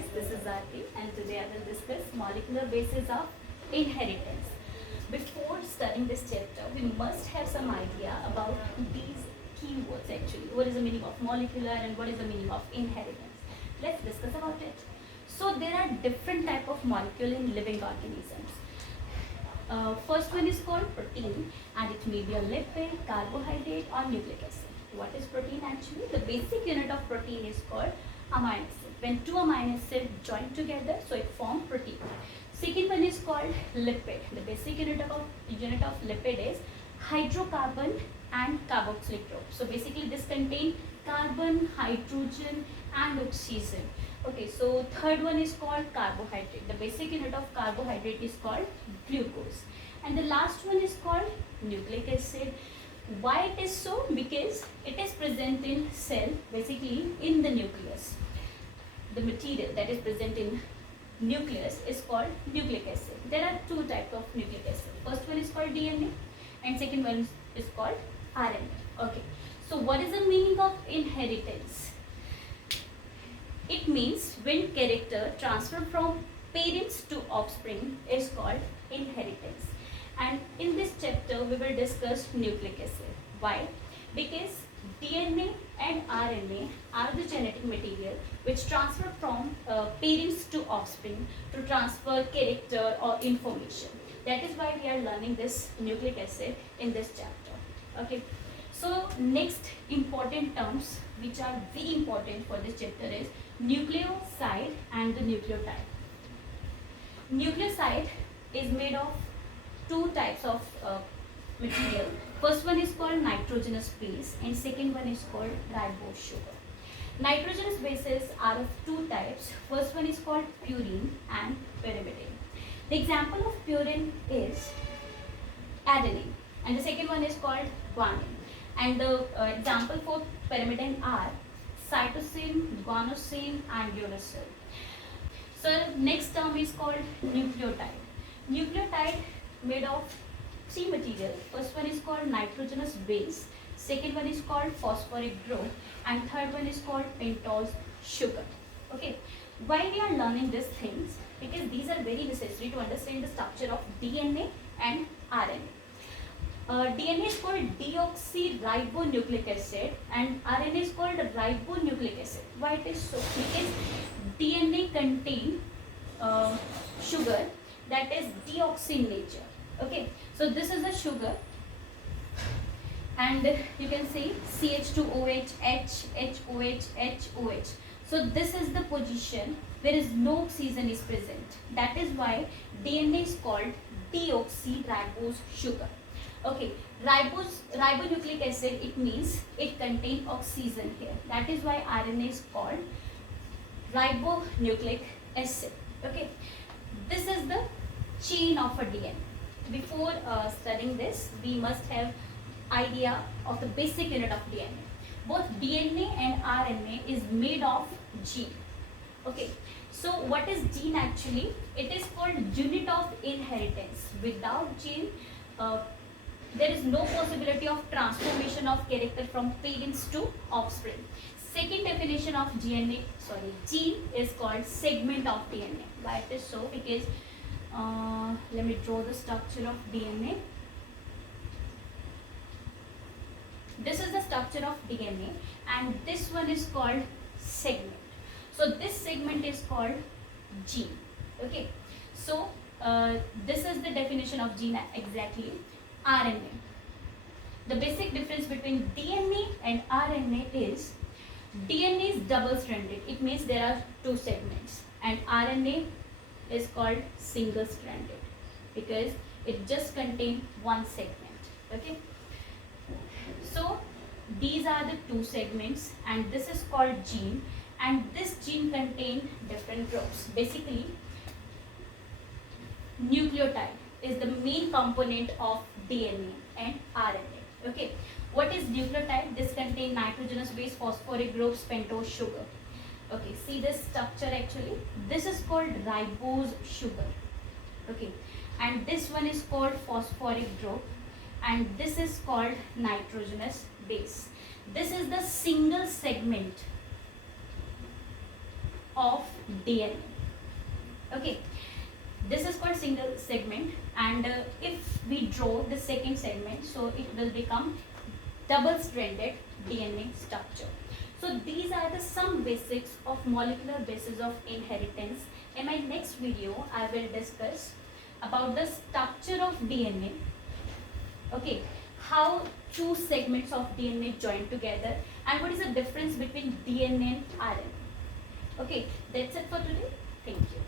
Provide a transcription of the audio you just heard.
guys, this is Aarti and today I will discuss molecular basis of inheritance. Before studying this chapter, we must have some idea about these keywords actually. What is the meaning of molecular and what is the meaning of inheritance? Let's discuss about it. So there are different type of molecule in living organisms. First one is called protein and it may be a lipid, carbohydrate or nucleic acid. What is protein actually? The basic unit of protein is called amino acid. When two amino acids join together, so it forms protein. Second one is called lipid. The basic unit of lipid is hydrocarbon and carboxylic group. So basically this contains carbon, hydrogen and oxygen. Okay, so third one is called carbohydrate. The basic unit of carbohydrate is called glucose. And the last one is called nucleic acid. Why it is so? Because it is present in cell, basically in the nucleus. The material that is present in nucleus is called nucleic acid. There are two types of nucleic acid. First one is called DNA and second one is called RNA. Okay. So what is the meaning of inheritance? It means when character transfer from parents to offspring is called inheritance. And in this chapter we will discuss nucleic acid. Why? Because DNA and RNA are the genetic material which transfer from parents to offspring to transfer character or information. That is why we are learning this nucleic acid in this chapter. Okay. So next important terms which are very important for this chapter is nucleoside and the nucleotide. Nucleoside is made of two types of material. First one is called nitrogenous base and second one is called ribose sugar. Nitrogenous bases are of two types. First one is called purine and pyrimidine. The example of purine is adenine and the second one is called guanine. And the example for pyrimidine are cytosine, guanosine and uracil. So next term is called nucleotide. Nucleotide made of three material. First one is called nitrogenous base, second one is called phosphoric group and third one is called pentose sugar. Okay, why we are learning these things? Because these are very necessary to understand the structure of DNA and RNA. DNA is called deoxyribonucleic acid and RNA is called ribonucleic acid. Why it is so? Because DNA contain sugar that is deoxy in nature. Okay, so this is the sugar and you can see CH2OH, H, HOH, HOH. So this is the position where is no oxygen is present. That is why DNA is called deoxyribose sugar. Okay, ribonucleic acid, it means it contains oxygen here. That is why RNA is called ribonucleic acid. Okay, this is the chain of a DNA. Before studying this, we must have idea of the basic unit of DNA. Both DNA and RNA is made of gene. Okay, so what is gene actually? It is called unit of inheritance. Without gene, there is no possibility of transformation of character from parents to offspring. Second definition of gene is called segment of DNA. Why it is so? Because let me draw the structure of DNA. This is the structure of DNA and this one is called segment. So this segment is called gene. Okay, so this is the definition of gene exactly. RNA. The basic difference between DNA and RNA is DNA is double stranded. It means there are two segments and RNA is called single stranded because it just contains one segment. Okay, so these are the two segments and this is called gene and this gene contains different groups. Basically nucleotide is the main component of DNA and RNA. Okay, what is nucleotide? This contains nitrogenous base, phosphoric groups, pentose sugar. Okay, see this structure actually. This is called ribose sugar. Okay, and this one is called phosphoric group and this is called nitrogenous base. This is the single segment of DNA. Okay, this is called single segment, and if we draw the second segment, so it will become double-stranded DNA structure. So these are the some basics of molecular basis of inheritance. In my next video, I will discuss about the structure of DNA. Okay, how two segments of DNA join together, and what is the difference between DNA and RNA. Okay, that's it for today. Thank you.